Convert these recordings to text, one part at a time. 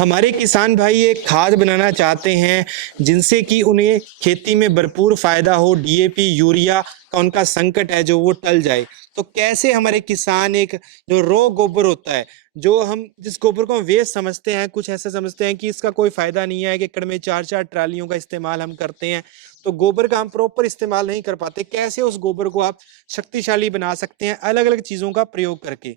हमारे किसान भाई एक खाद बनाना चाहते हैं जिनसे कि उन्हें खेती में भरपूर फायदा हो। डीएपी यूरिया का उनका संकट है जो वो टल जाए। तो कैसे हमारे किसान एक जो रॉ गोबर होता है, जो हम जिस गोबर को हम वेस्ट समझते हैं, कुछ ऐसा समझते हैं कि इसका कोई फायदा नहीं है, कि एकड़ में 4-4 ट्रालियों का इस्तेमाल हम करते हैं, तो गोबर का हम प्रॉपर इस्तेमाल नहीं कर पाते। कैसे उस गोबर को आप शक्तिशाली बना सकते हैं अलग अलग चीजों का प्रयोग करके।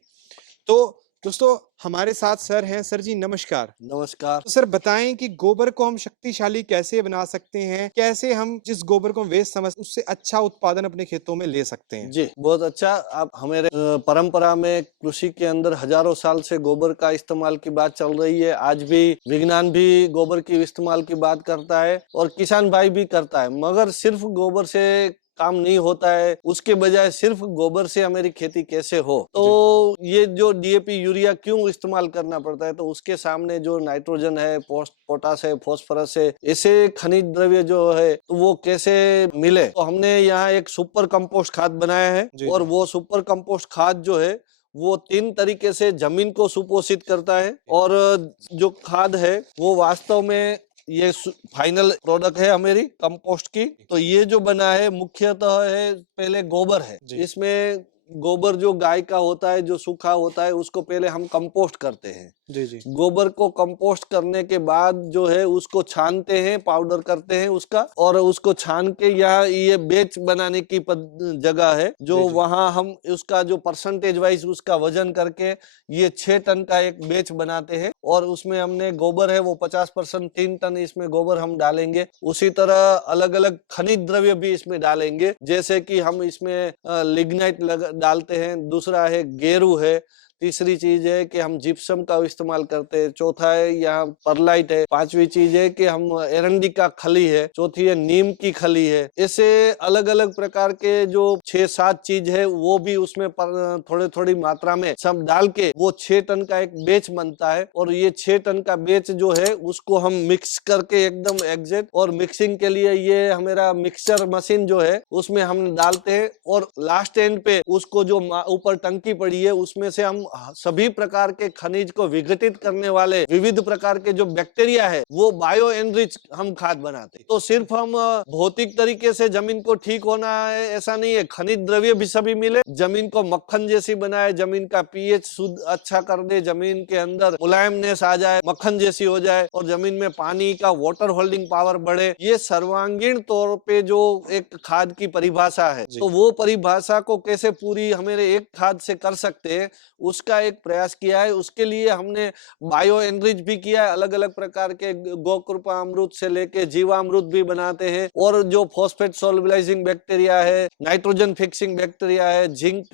तो दोस्तों हमारे साथ सर हैं। सर जी नमस्कार। नमस्कार। तो सर बताएं कि गोबर को हम शक्तिशाली कैसे बना सकते हैं, कैसे हम जिस गोबर को वेस्ट समझ उससे अच्छा उत्पादन अपने खेतों में ले सकते हैं। जी, बहुत अच्छा। आप हमारे परंपरा में कृषि के अंदर हजारों साल से गोबर का इस्तेमाल की बात चल रही है। आज भी विज्ञान भी गोबर की इस्तेमाल की बात करता है और किसान भाई भी करता है, मगर सिर्फ गोबर से काम नहीं होता है। उसके बजाय सिर्फ गोबर से हमारी खेती कैसे हो, तो ये जो डीएपी यूरिया क्यों इस्तेमाल करना पड़ता है, तो उसके सामने जो नाइट्रोजन है, पोटास है, फास्फोरस है, ऐसे खनिज द्रव्य जो है तो वो कैसे मिले। तो हमने यहाँ एक सुपर कंपोस्ट खाद बनाया है और वो सुपर कंपोस्ट खाद जो है वो 3 तरीके से जमीन को सुपोषित करता है। और जो खाद है वो वास्तव में ये फाइनल प्रोडक्ट है हमारी कंपोस्ट की। तो ये जो बना है मुख्यतः है पहले गोबर है। इसमें गोबर जो गाय का होता है, जो सूखा होता है, उसको पहले हम कंपोस्ट करते हैं। जी। गोबर को कंपोस्ट करने के बाद जो है उसको छानते हैं, पाउडर करते हैं उसका, और उसको छान के यहाँ ये बेच बनाने की जगह है जो वहां हम उसका जो परसेंटेज वाइज उसका वजन करके ये 6 टन का एक बेच बनाते हैं। और उसमें हमने गोबर है वो 50%, 3 टन इसमें गोबर हम डालेंगे। उसी तरह अलग अलग खनिज द्रव्य भी इसमें डालेंगे, जैसे कि हम इसमें लिग्नाइट डालते हैं, दूसरा है गेरू है, तीसरी चीज है कि हम जिप्सम का इस्तेमाल करते हैं, चौथा है यहाँ परलाइट है, पांचवी चीज है कि हम एरंडी का खली है, चौथी है नीम की खली है। ऐसे अलग अलग प्रकार के जो 6-7 चीज है वो भी उसमें थोड़ी थोड़ी मात्रा में सब डाल के वो 6 टन का एक बेच बनता है। और ये 6 टन का बेच जो है उसको हम मिक्स करके एकदम एग्जैक्ट, और मिक्सिंग के लिए ये हमारा मिक्सचर मशीन जो है उसमें हम डालते हैं। और लास्ट एंड पे उसको जो ऊपर टंकी पड़ी है उसमें से हम सभी प्रकार के खनिज को विघटित करने वाले विविध प्रकार के जो बैक्टीरिया है वो बायो एनरिच हम खाद बनाते हैं। तो सिर्फ हम भौतिक तरीके से जमीन को ठीक होना है ऐसा नहीं है, खनिज द्रव्य भी सभी मिले, जमीन को मक्खन जैसी बनाए, जमीन का पीएच शुद्ध अच्छा कर दे, जमीन के अंदर मुलायमनेस आ जाए, मक्खन जैसी हो जाए, और जमीन में पानी का वाटर होल्डिंग पावर बढ़े। ये सर्वांगीण तौर पे जो एक खाद की परिभाषा है, तो वो परिभाषा को कैसे पूरी हमें एक खाद से कर सकते हैं उसका एक प्रयास किया है। उसके लिए हमने बायो एनरिच भी किया है, अलग अलग प्रकार के गोकृपा अमृत से लेके जीवामृत भी बनाते हैं। और जो फॉस्फेट सोल्युबलाइजिंग बैक्टीरिया है, नाइट्रोजन फिक्सिंग बैक्टीरिया है, जिंक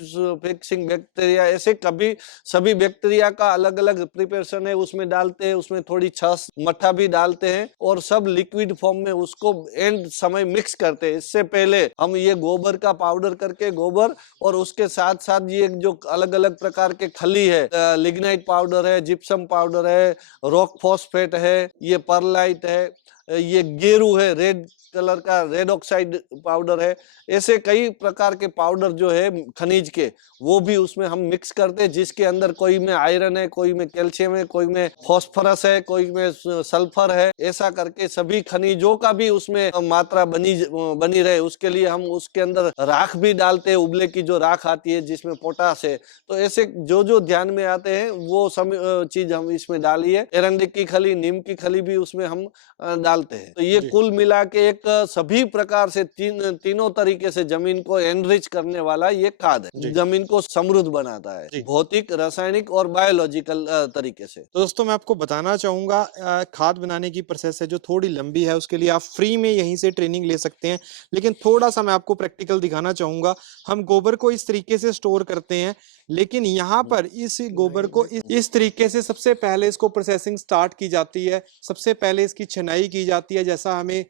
फिक्सिंग बैक्टीरिया, ऐसे कभी सभी बैक्टीरिया का अलग अलग प्रिपरेशन है उसमें डालते हैं। उसमें थोड़ी छाछ मट्ठा भी डालते हैं और सब लिक्विड फॉर्म में उसको एंड समय मिक्स करते हैं। इससे पहले हम ये गोबर का पाउडर करके गोबर और उसके साथ साथ ये जो अलग अलग प्रकार के खली है, लिग्नाइट पाउडर है, जिप्सम पाउडर है, रॉक फॉस्फेट है, ये परलाइट है, ये गेरू है, रेड कलर का रेड ऑक्साइड पाउडर है, ऐसे कई प्रकार के पाउडर जो है खनिज के वो भी उसमें हम मिक्स करते हैं, जिसके अंदर कोई में आयरन है, कोई में कैल्शियम है, कोई में फॉस्फोरस है, कोई में सल्फर है। ऐसा करके सभी खनिजों का भी उसमें मात्रा बनी रहे उसके लिए हम उसके अंदर राख भी डालते हैं, उबले की जो राख आती है जिसमें पोटास है। तो ऐसे जो जो ध्यान में आते हैं वो सब चीज हम इसमें डाली है। एरंडी की खली, नीम की खली भी उसमें हम डालते हैं। तो ये कुल मिला के एक सभी प्रकार से तीनों तरीके से जमीन को एनरिच करने वाला ये खाद है, जमीन को समृद्ध बनाता है, भौतिक, रासायनिक और बायोलॉजिकल तरीके से। तो दोस्तों मैं आपको बताना चाहूंगा खाद बनाने की प्रोसेस है जो थोड़ी लंबी है, उसके लिए आप फ्री में यहीं से ट्रेनिंग ले सकते हैं, लेकिन थोड़ा सा मैं आपको प्रैक्टिकल दिखाना चाहूंगा। हम गोबर को इस तरीके से स्टोर करते हैं, लेकिन यहाँ पर इस गोबर को इस तरीके से सबसे पहले इसको प्रोसेसिंग स्टार्ट की जाती है। सबसे पहले इसकी छनाई की जाती है, जैसा हमें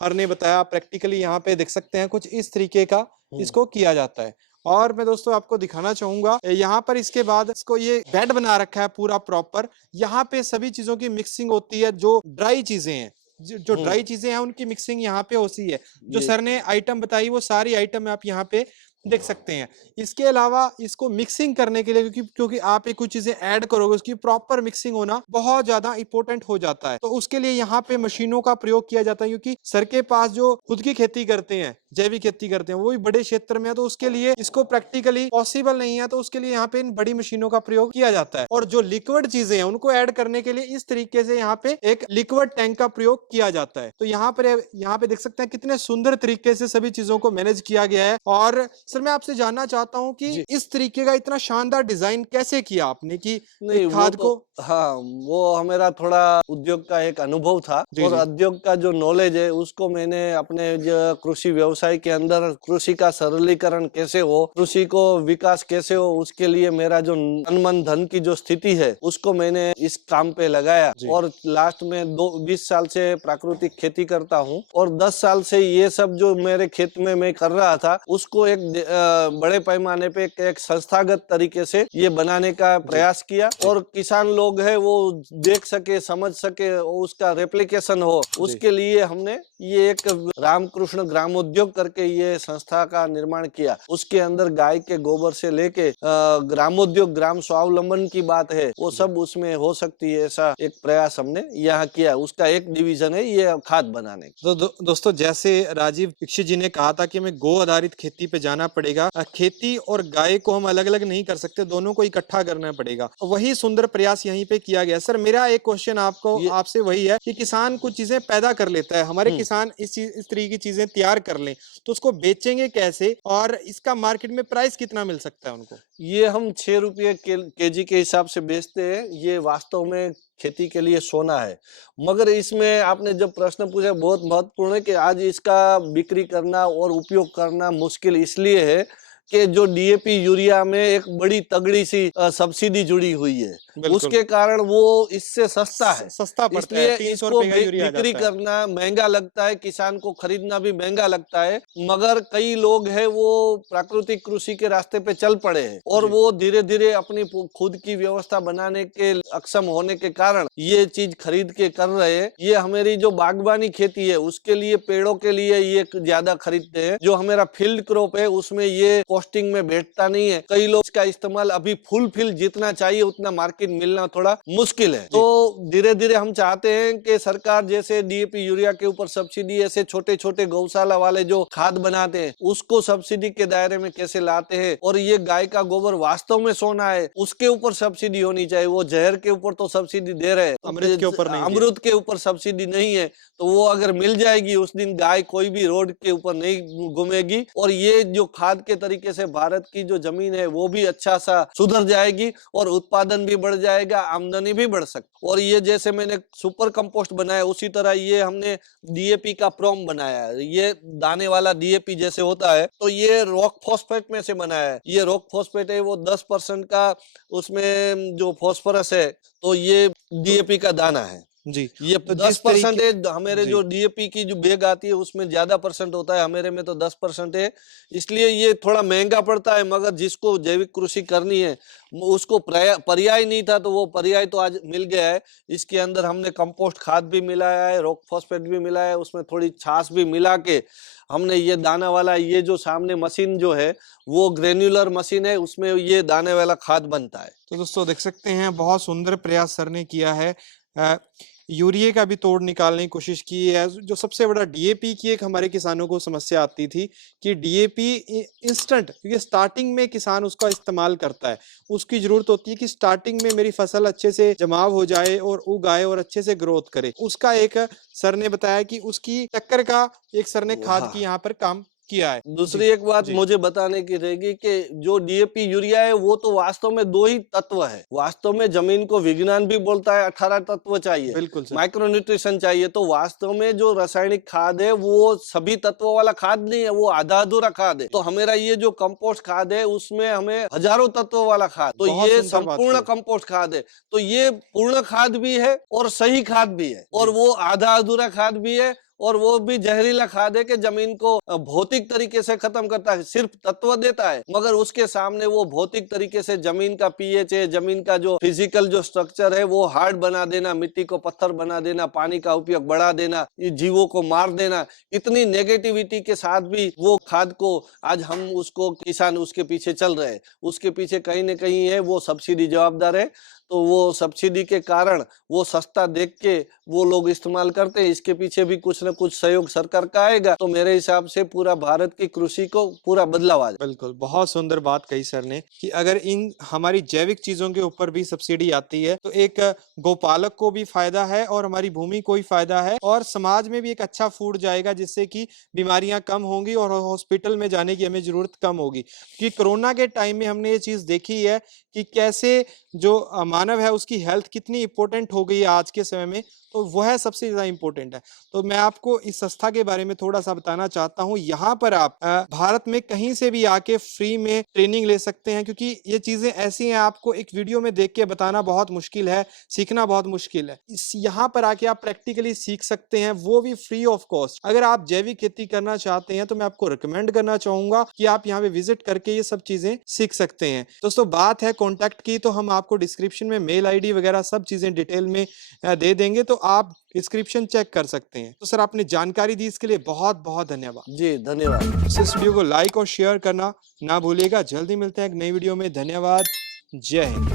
हर ने बताया। प्रैक्टिकली यहाँ पे देख सकते हैं कुछ इस तरीके का इसको किया जाता है। और मैं दोस्तों आपको दिखाना चाहूंगा यहाँ पर इसके बाद इसको ये बेड बना रखा है पूरा प्रॉपर। यहाँ पे सभी चीजों की मिक्सिंग होती है, जो ड्राई चीजें हैं, जो ड्राई चीजें हैं उनकी मिक्सिंग यहाँ पे होती है। जो सर ने आइटम बताई वो सारी आइटम आप यहाँ पे देख सकते हैं। इसके अलावा इसको मिक्सिंग करने के लिए क्योंकि आप ये कुछ चीजें ऐड करोगे, उसकी प्रॉपर मिक्सिंग होना बहुत ज्यादा इंपॉर्टेंट हो जाता है। तो उसके लिए यहाँ पे मशीनों का प्रयोग किया जाता है, क्योंकि सर के पास जो खुद की खेती करते हैं, जैविक खेती करते हैं, वो भी बड़े क्षेत्र में है, तो उसके लिए इसको प्रैक्टिकली पॉसिबल नहीं है, तो उसके लिए यहाँ पे इन बड़ी मशीनों का प्रयोग किया जाता है। और जो लिक्विड चीजें हैं उनको ऐड करने के लिए इस तरीके से यहाँ पे एक लिक्विड टैंक का प्रयोग किया जाता है। तो यहाँ पे देख सकते हैं कितने सुंदर तरीके से सभी चीजों को मैनेज किया गया है। और सर मैं आपसे जानना चाहता हूँ कि जी। इस तरीके का इतना शानदार डिजाइन कैसे किया आपने कि नहीं, एक वो खाद तो को। हाँ, वो मेरा थोड़ा उद्योग का एक अनुभव था जी और जी उद्योग का जो नॉलेज है उसको मैंने अपने जो कृषि व्यवसाय के अंदर कृषि का सरलीकरण कैसे हो, कृषि को विकास कैसे हो, उसके लिए मेरा जो तन मन धन की जो स्थिति है उसको मैंने इस काम पे लगाया। जी। और लास्ट में 20 साल से प्राकृतिक खेती करता हूँ और 10 साल से ये सब जो मेरे खेत में मैं कर रहा था उसको एक बड़े पैमाने पे एक संस्थागत तरीके से ये बनाने का प्रयास किया और किसान लोग है वो देख सके, समझ सके, उसका रेप्लिकेशन हो, उसके लिए हमने ये एक रामकृष्ण ग्रामोद्योग करके ये संस्था का निर्माण किया। उसके अंदर गाय के गोबर से लेके ग्रामोद्योग, ग्राम स्वावलंबन की बात है, वो सब उसमें हो सकती है, ऐसा एक प्रयास हमने यहाँ किया। उसका एक डिवीजन है ये खाद बनाने की। तो दोस्तों, जैसे राजीव दीक्षित जी ने कहा था कि हमें गो आधारित खेती पे जाना पड़ेगा, खेती और गाय को हम अलग अलग नहीं कर सकते, दोनों को इकट्ठा करना पड़ेगा। वही सुंदर प्रयास यहीं पे किया गया। सर मेरा एक क्वेश्चन आपसे वही है कि किसान कुछ चीजें पैदा कर लेता है, हमारे किसान इस तरह की चीजें तैयार कर लें, तो उसको बेचेंगे कैसे और इसका मार्केट में प्राइस कितना मिल सकता है उनको? ये हम 6 रुपये केजी के हिसाब से बेचते हैं। ये वास्तव में खेती के लिए सोना है। मगर इसमें आपने जब प्रश्न पूछा बहुत महत्वपूर्ण है कि आज इसका बिक्री करना और उपयोग करना मुश्किल इसलिए है कि जो डीएपी यूरिया में एक बड़ी तगड़ी सी सब्सिडी जुड़ी हुई है, उसके कारण वो इससे सस्ता है, सस्ता पड़ता है। इसलिए 300 इसको रुपए का यूरिया बिक्री जाता है। करना महंगा लगता है, किसान को खरीदना भी महंगा लगता है। मगर कई लोग हैं वो प्राकृतिक कृषि के रास्ते पे चल पड़े हैं और वो धीरे धीरे अपनी खुद की व्यवस्था बनाने के अक्षम होने के कारण ये चीज खरीद के कर रहे हैं। ये हमारी जो बागवानी खेती है उसके लिए, पेड़ों के लिए ये ज्यादा खरीदते हैं। जो हमारा फील्ड क्रॉप है उसमें ये कॉस्टिंग में बैठता नहीं है। कई लोग इसका इस्तेमाल अभी फुल फिल जितना चाहिए उतना मार्केट मिलना थोड़ा मुश्किल है। तो धीरे धीरे हम चाहते हैं कि सरकार जैसे डीएपी यूरिया के ऊपर सब्सिडी, ऐसे छोटे छोटे गौशाला वाले जो खाद बनाते हैं उसको सब्सिडी के दायरे में कैसे लाते हैं। और ये गाय का गोबर वास्तव में सोना है, उसके ऊपर सब्सिडी होनी चाहिए। वो जहर के ऊपर तो सब्सिडी दे रहे हैं, अमृत के ऊपर नहीं, अमृत के ऊपर सब्सिडी नहीं है। तो वो अगर मिल जाएगी उस दिन गाय कोई भी रोड के ऊपर नहीं घूमेगी और ये जो खाद के तरीके से भारत की जो जमीन है वो भी अच्छा सा सुधर जाएगी और उत्पादन भी बढ़ जाएगा, आमदनी भी बढ़ सकती। और ये जैसे मैंने सुपर कंपोस्ट बनाया उसी तरह ये हमने डीएपी का प्रोम बनाया है। ये दाने वाला डीएपी जैसे होता है तो ये रॉक फॉस्फेट में से बनाया है। ये रॉक फॉस्फेट है वो 10% का उसमें जो फॉस्फोरस है, तो ये डीएपी का दाना है जी। ये तो 10% है। हमारे जो डीएपी की जो बैग आती है उसमें ज्यादा परसेंट होता है, हमारे में तो 10% है, इसलिए ये थोड़ा महंगा पड़ता है। मगर जिसको जैविक कृषि करनी है उसको पर्याय नहीं था तो वो पर्याय तो आज मिल गया है। इसके अंदर हमने कंपोस्ट खाद भी मिलाया है, रॉक फॉस्फेट भी मिलाया है, उसमें थोड़ी छाछ भी मिला के हमने ये दाना वाला, ये जो सामने मशीन जो है वो ग्रेन्युलर मशीन है, उसमें ये दाने वाला खाद बनता है। तो दोस्तों देख सकते हैं बहुत सुंदर प्रयास सर ने किया है। यूरिया का भी तोड़ निकालने की कोशिश की है। जो सबसे बड़ा डीएपी की एक हमारे किसानों को समस्या आती थी कि डीएपी इंस्टेंट, क्योंकि स्टार्टिंग में किसान उसका इस्तेमाल करता है, उसकी जरूरत होती है कि स्टार्टिंग में मेरी फसल अच्छे से जमाव हो जाए और उग आए और अच्छे से ग्रोथ करे। उसका एक सर ने बताया कि उसकी टक्कर का एक सर ने खाद की यहाँ पर काम किया है। दूसरी एक बात मुझे बताने की रहेगी कि जो डीएपी यूरिया है वो तो वास्तव में 2 ही तत्व है। वास्तव में जमीन को विज्ञान भी बोलता है 18 तत्व चाहिए, बिल्कुल सर, माइक्रो न्यूट्रिशन चाहिए। तो वास्तव में जो रासायनिक खाद है वो सभी तत्वों वाला खाद नहीं है, वो आधा अधूरा खाद है। तो हमारा ये जो कंपोस्ट खाद है उसमें हमें हजारों तत्वों वाला खाद, तो ये संपूर्ण कंपोस्ट खाद है। तो ये पूर्ण खाद भी है और सही खाद भी है और वो आधा अधूरा खाद भी है और वो भी जहरीला खाद है कि जमीन को भौतिक तरीके से खत्म करता है, सिर्फ तत्व देता है, मगर उसके सामने वो भौतिक तरीके से जमीन का पीएच है, जमीन का जो फिजिकल जो स्ट्रक्चर है वो हार्ड बना देना, मिट्टी को पत्थर बना देना, पानी का उपयोग बढ़ा देना, जीवों को मार देना, इतनी नेगेटिविटी के साथ भी वो खाद को आज हम उसको किसान उसके पीछे चल रहे हैं। उसके पीछे कहीं न कहीं है वो सब्सिडी जवाबदार है। तो वो सब्सिडी के कारण वो सस्ता देख के वो लोग इस्तेमाल करते हैं। इसके पीछे भी कुछ न कुछ सहयोग सरकार का आएगा तो मेरे हिसाब से पूरा भारत की कृषि को पूरा बदलाव आ जाएगा। बिल्कुल, बहुत सुंदर बात कही सर ने कि अगर इन हमारी जैविक चीजों के ऊपर भी सब्सिडी आती है तो एक गौपालक को भी फायदा है और हमारी भूमि को भी फायदा है और समाज में भी एक अच्छा फूड जाएगा जिससे कि बीमारियां कम होंगी और हॉस्पिटल में जाने की हमें जरूरत कम होगी। कि कोरोना के टाइम में हमने ये चीज देखी है कि कैसे जो मानव है उसकी हेल्थ कितनी इंपॉर्टेंट हो गई है आज के समय में, तो वह सबसे ज्यादा इंपॉर्टेंट है। तो मैं आपको इस संस्था के बारे में थोड़ा सा बताना चाहता हूँ। यहाँ पर आप भारत में कहीं से भी आके फ्री में ट्रेनिंग ले सकते हैं, क्योंकि ये चीजें ऐसी हैं आपको एक वीडियो में देख के बताना बहुत मुश्किल है, सीखना बहुत मुश्किल है। इस यहाँ पर आके आप प्रैक्टिकली सीख सकते हैं, वो भी फ्री ऑफ कॉस्ट। अगर आप जैविक खेती करना चाहते हैं तो मैं आपको रिकमेंड करना चाहूंगा कि आप यहाँ पे विजिट करके ये सब चीजें सीख सकते हैं। दोस्तों बात है कॉन्टैक्ट की, तो हम आपको डिस्क्रिप्शन में मेल आईडी वगैरह सब चीजें डिटेल में दे देंगे, तो आप डिस्क्रिप्शन चेक कर सकते हैं। तो सर आपने जानकारी दी इसके लिए बहुत बहुत धन्यवाद। जी धन्यवाद। इस वीडियो को लाइक और शेयर करना ना भूलिएगा। जल्दी मिलते हैं एक नई वीडियो में। धन्यवाद। जय हिंद।